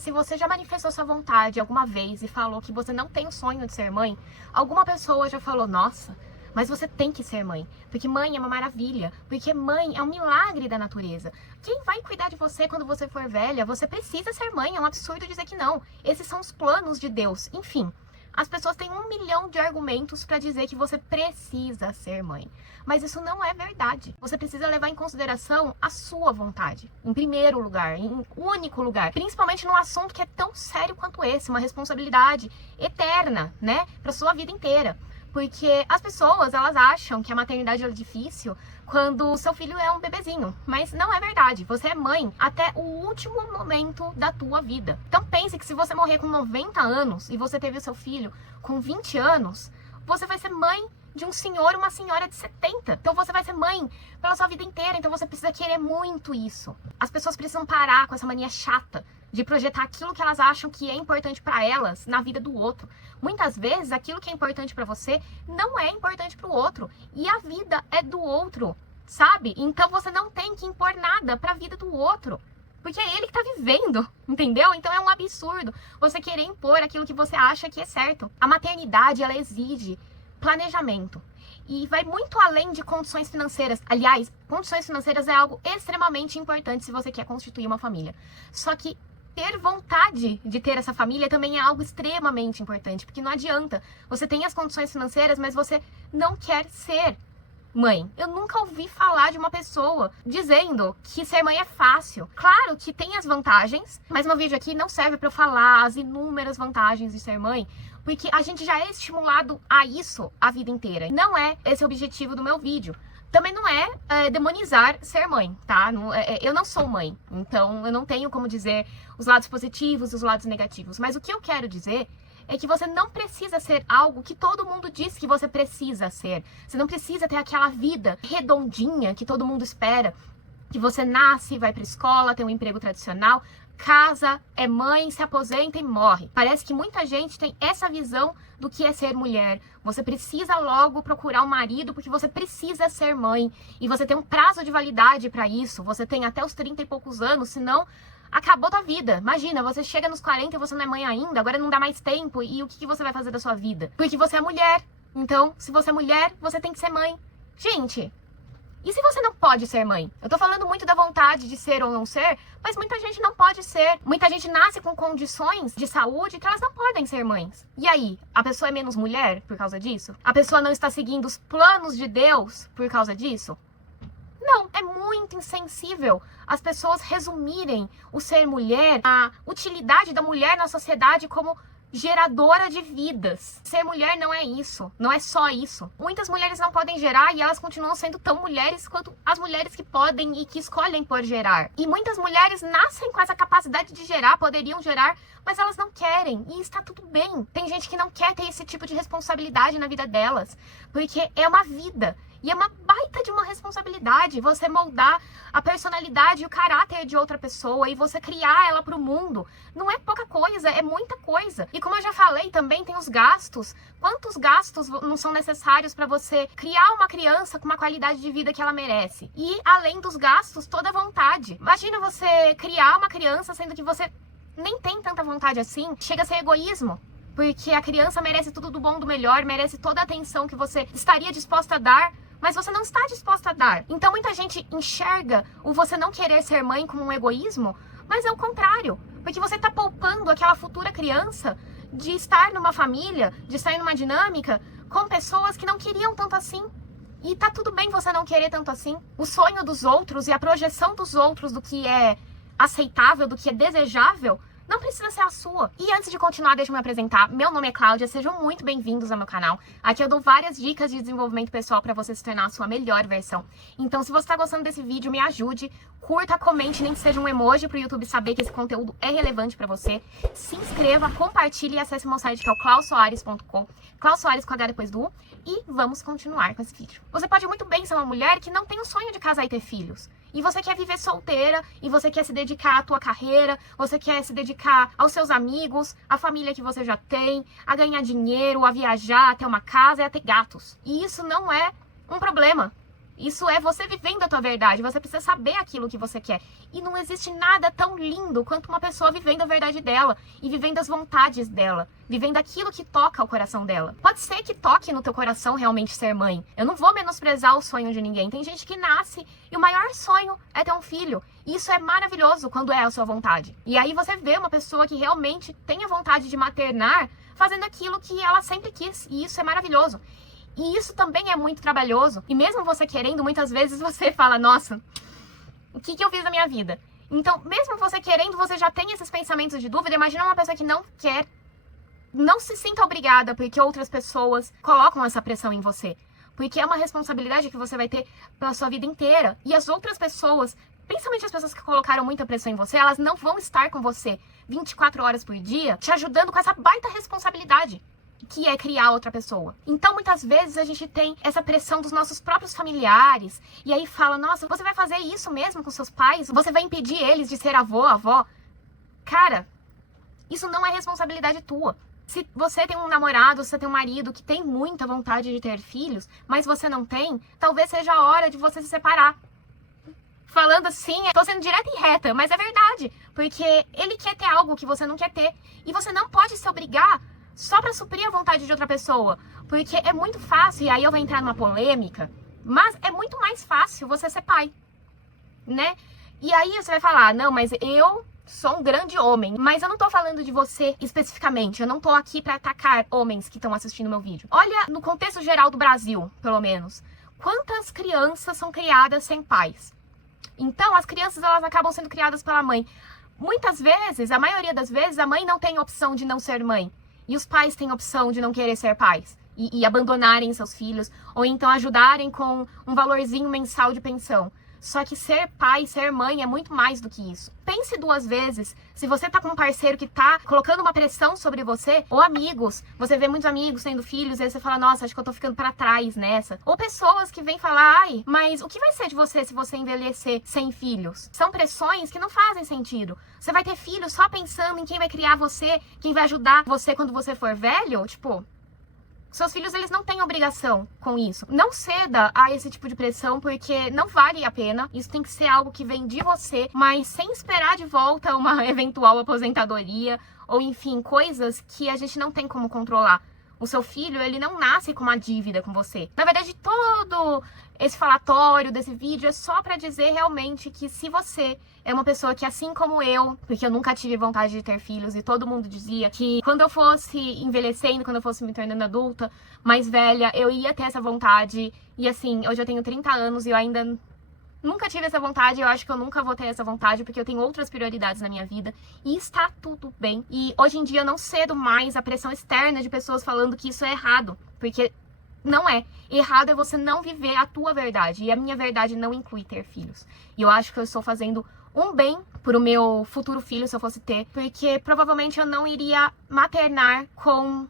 se você já manifestou sua vontade alguma vez e falou que você não tem o sonho de ser mãe, alguma pessoa já falou, nossa, mas você tem que ser mãe, porque mãe é uma maravilha, porque mãe é um milagre da natureza. Quem vai cuidar de você quando você for velha? Você precisa ser mãe, é um absurdo dizer que não. Esses são os planos de Deus. Enfim, as pessoas têm 1 milhão de argumentos para dizer que você precisa ser mãe. Mas isso não é verdade. Você precisa levar em consideração a sua vontade, em primeiro lugar, em único lugar. Principalmente num assunto que é tão sério quanto esse, uma responsabilidade eterna, né, para sua vida inteira. Porque as pessoas, elas acham que a maternidade é difícil quando o seu filho é um bebezinho. Mas não é verdade. Você é mãe até o último momento da tua vida. Então pense que se você morrer com 90 anos e você teve o seu filho com 20 anos, você vai ser mãe de um senhor, uma senhora de 70. Então você vai ser mãe pela sua vida inteira. Então você precisa querer muito isso. As pessoas precisam parar com essa mania chata de projetar aquilo que elas acham que é importante para elas na vida do outro. Muitas vezes, aquilo que é importante para você não é importante para o outro. E a vida é do outro, sabe? Então você não tem que impor nada para a vida do outro. Porque é ele que tá vivendo, entendeu? Então é um absurdo você querer impor aquilo que você acha que é certo. A maternidade, ela exige planejamento. E vai muito além de condições financeiras. Aliás, condições financeiras é algo extremamente importante se você quer constituir uma família. Só que ter vontade de ter essa família também é algo extremamente importante, porque não adianta. Você tem as condições financeiras, mas você não quer ser mãe. Eu nunca ouvi falar de uma pessoa dizendo que ser mãe é fácil. Claro que tem as vantagens, mas meu vídeo aqui não serve para eu falar as inúmeras vantagens de ser mãe, porque a gente já é estimulado a isso a vida inteira. Não é esse o objetivo do meu vídeo. Também não é demonizar ser mãe, tá? Eu não sou mãe, então eu não tenho como dizer os lados positivos e os lados negativos. Mas o que eu quero dizer é que você não precisa ser algo que todo mundo diz que você precisa ser. Você não precisa ter aquela vida redondinha que todo mundo espera. Que você nasce, vai pra escola, tem um emprego tradicional, casa, é mãe, se aposenta e morre. Parece que muita gente tem essa visão do que é ser mulher. Você precisa logo procurar um marido porque você precisa ser mãe. E você tem um prazo de validade para isso. Você tem até os 30 e poucos anos, senão acabou tua vida. Imagina, você chega nos 40 e você não é mãe ainda, agora não dá mais tempo. E o que você vai fazer da sua vida? Porque você é mulher. Então, se você é mulher, você tem que ser mãe. Gente, e se você não pode ser mãe? Eu tô falando muito da vontade de ser ou não ser, mas muita gente não pode ser. Muita gente nasce com condições de saúde que elas não podem ser mães. E aí, a pessoa é menos mulher por causa disso? A pessoa não está seguindo os planos de Deus por causa disso? Não, é muito insensível as pessoas resumirem o ser mulher, a utilidade da mulher na sociedade como geradora de vidas. Ser mulher não é isso, não é só isso. Muitas mulheres não podem gerar e elas continuam sendo tão mulheres quanto as mulheres que podem e que escolhem por gerar. E muitas mulheres nascem com essa capacidade de gerar, poderiam gerar, mas elas não querem e está tudo bem. Tem gente que não quer ter esse tipo de responsabilidade na vida delas, porque é uma vida. E é uma baita de uma responsabilidade você moldar a personalidade e o caráter de outra pessoa e você criar ela para o mundo. Não é pouca coisa, é muita coisa. E como eu já falei, também tem os gastos. Quantos gastos não são necessários para você criar uma criança com uma qualidade de vida que ela merece? E, além dos gastos, toda a vontade. Imagina você criar uma criança sendo que você nem tem tanta vontade assim. Chega a ser egoísmo. Porque a criança merece tudo do bom, do melhor, merece toda a atenção que você estaria disposta a dar, mas você não está disposta a dar. Então muita gente enxerga o você não querer ser mãe como um egoísmo, mas é o contrário. Porque você está poupando aquela futura criança de estar numa família, de estar numa dinâmica com pessoas que não queriam tanto assim. E tá tudo bem você não querer tanto assim. O sonho dos outros e a projeção dos outros do que é aceitável, do que é desejável, não precisa ser a sua. E antes de continuar, deixa eu me apresentar. Meu nome é Cláudia, sejam muito bem-vindos ao meu canal. Aqui eu dou várias dicas de desenvolvimento pessoal para você se tornar a sua melhor versão. Então, se você está gostando desse vídeo, me ajude, curta, comente, nem que seja um emoji para o YouTube saber que esse conteúdo é relevante para você. Se inscreva, compartilhe e acesse o meu site que é o clausoares.com. Klaus Soares com H depois do U. E vamos continuar com esse vídeo. Você pode muito bem ser uma mulher que não tem o sonho de casar e ter filhos. E você quer viver solteira, e você quer se dedicar à tua carreira, você quer se dedicar aos seus amigos, à família que você já tem, a ganhar dinheiro, a viajar, a ter uma casa e a ter gatos. E isso não é um problema. Isso é você vivendo a tua verdade. Você precisa saber aquilo que você quer. E não existe nada tão lindo quanto uma pessoa vivendo a verdade dela e vivendo as vontades dela, vivendo aquilo que toca o coração dela. Pode ser que toque no teu coração realmente ser mãe. Eu não vou menosprezar o sonho de ninguém. Tem gente que nasce e o maior sonho é ter um filho. E isso é maravilhoso quando é a sua vontade. E aí você vê uma pessoa que realmente tem a vontade de maternar fazendo aquilo que ela sempre quis. E isso é maravilhoso. E isso também é muito trabalhoso. E mesmo você querendo, muitas vezes você fala, nossa, o que eu fiz na minha vida? Então, mesmo você querendo, você já tem esses pensamentos de dúvida. Imagina uma pessoa que não quer, não se sinta obrigada porque outras pessoas colocam essa pressão em você. Porque é uma responsabilidade que você vai ter pela sua vida inteira. E as outras pessoas, principalmente as pessoas que colocaram muita pressão em você, elas não vão estar com você 24 horas por dia, te ajudando com essa baita responsabilidade que é criar outra pessoa. Então, muitas vezes, a gente tem essa pressão dos nossos próprios familiares, e aí fala, nossa, você vai fazer isso mesmo com seus pais? Você vai impedir eles de ser avô, avó? Cara, isso não é responsabilidade tua. Se você tem um namorado, você tem um marido que tem muita vontade de ter filhos, mas você não tem, talvez seja a hora de você se separar. Falando assim, tô sendo direta e reta, mas é verdade, porque ele quer ter algo que você não quer ter, e você não pode se obrigar só pra suprir a vontade de outra pessoa. Porque é muito fácil, e aí eu vou entrar numa polêmica, mas é muito mais fácil você ser pai, né? E aí você vai falar, não, mas eu sou um grande homem. Mas eu não tô falando de você especificamente, eu não tô aqui pra atacar homens que estão assistindo meu vídeo. Olha no contexto geral do Brasil, pelo menos. Quantas crianças são criadas sem pais? Então, as crianças, elas acabam sendo criadas pela mãe. Muitas vezes, a maioria das vezes, a mãe não tem opção de não ser mãe. E os pais têm opção de não querer ser pais e abandonarem seus filhos, ou então ajudarem com um valorzinho mensal de pensão. Só que ser pai, ser mãe é muito mais do que isso. Pense duas vezes, se você tá com um parceiro que tá colocando uma pressão sobre você, ou amigos, você vê muitos amigos tendo filhos, e aí você fala, nossa, acho que eu tô ficando pra trás nessa. Ou pessoas que vêm falar, ai, mas o que vai ser de você se você envelhecer sem filhos? São pressões que não fazem sentido. Você vai ter filhos só pensando em quem vai criar você, quem vai ajudar você quando você for velho? Tipo, seus filhos, eles não têm obrigação com isso. Não ceda a esse tipo de pressão, porque não vale a pena. Isso tem que ser algo que vem de você, mas sem esperar de volta uma eventual aposentadoria, ou enfim, coisas que a gente não tem como controlar. O seu filho, ele não nasce com uma dívida com você. Na verdade, todo esse falatório desse vídeo é só pra dizer realmente que se você é uma pessoa que, assim como eu, porque eu nunca tive vontade de ter filhos e todo mundo dizia que quando eu fosse envelhecendo, quando eu fosse me tornando adulta, mais velha, eu ia ter essa vontade. E assim, hoje eu tenho 30 anos e eu ainda nunca tive essa vontade, eu acho que eu nunca vou ter essa vontade, porque eu tenho outras prioridades na minha vida, e está tudo bem. E hoje em dia eu não cedo mais a pressão externa de pessoas falando que isso é errado, porque não é. Errado é você não viver a tua verdade, e a minha verdade não inclui ter filhos. E eu acho que eu estou fazendo um bem pro meu futuro filho, se eu fosse ter, porque provavelmente eu não iria maternar com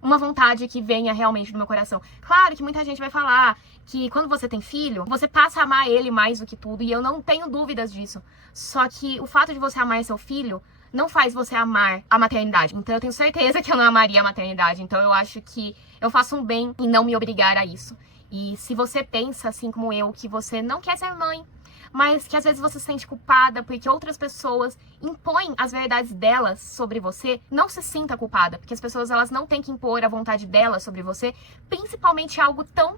uma vontade que venha realmente do meu coração. Claro que muita gente vai falar que quando você tem filho, você passa a amar ele mais do que tudo, e eu não tenho dúvidas disso. Só que o fato de você amar seu filho não faz você amar a maternidade. Então eu tenho certeza que eu não amaria a maternidade. Então eu acho que eu faço um bem em não me obrigar a isso. E se você pensa, assim como eu, que você não quer ser mãe, mas que às vezes você se sente culpada porque outras pessoas impõem as verdades delas sobre você, não se sinta culpada, porque as pessoas, elas não têm que impor a vontade delas sobre você, principalmente algo tão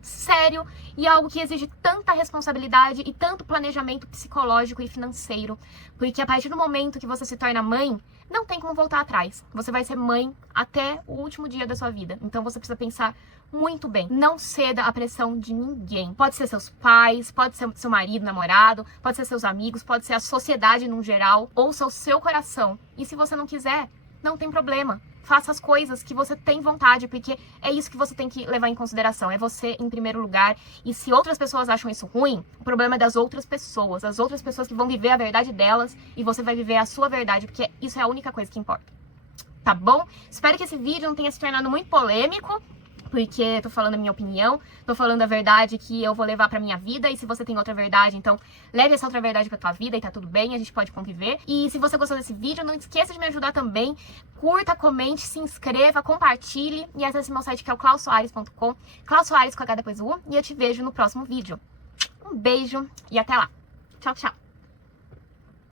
sério e algo que exige tanta responsabilidade e tanto planejamento psicológico e financeiro, porque a partir do momento que você se torna mãe, não tem como voltar atrás. Você vai ser mãe até o último dia da sua vida. Então você precisa pensar muito bem. Não ceda à pressão de ninguém. Pode ser seus pais, pode ser seu marido, namorado, pode ser seus amigos, pode ser a sociedade num geral, ouça o seu coração. E se você não quiser, não tem problema. Faça as coisas que você tem vontade, porque é isso que você tem que levar em consideração. É você em primeiro lugar. E se outras pessoas acham isso ruim, o problema é das outras pessoas. As outras pessoas que vão viver a verdade delas e você vai viver a sua verdade, porque isso é a única coisa que importa. Tá bom? Espero que esse vídeo não tenha se tornado muito polêmico, porque tô falando a minha opinião, tô falando a verdade que eu vou levar pra minha vida, e se você tem outra verdade, então leve essa outra verdade pra tua vida e tá tudo bem, a gente pode conviver. E se você gostou desse vídeo, não esqueça de me ajudar também, curta, comente, se inscreva, compartilhe e acesse meu site que é o clausoares.com, Klaus Soares com H depois U, e eu te vejo no próximo vídeo. Um beijo e até lá. Tchau, tchau.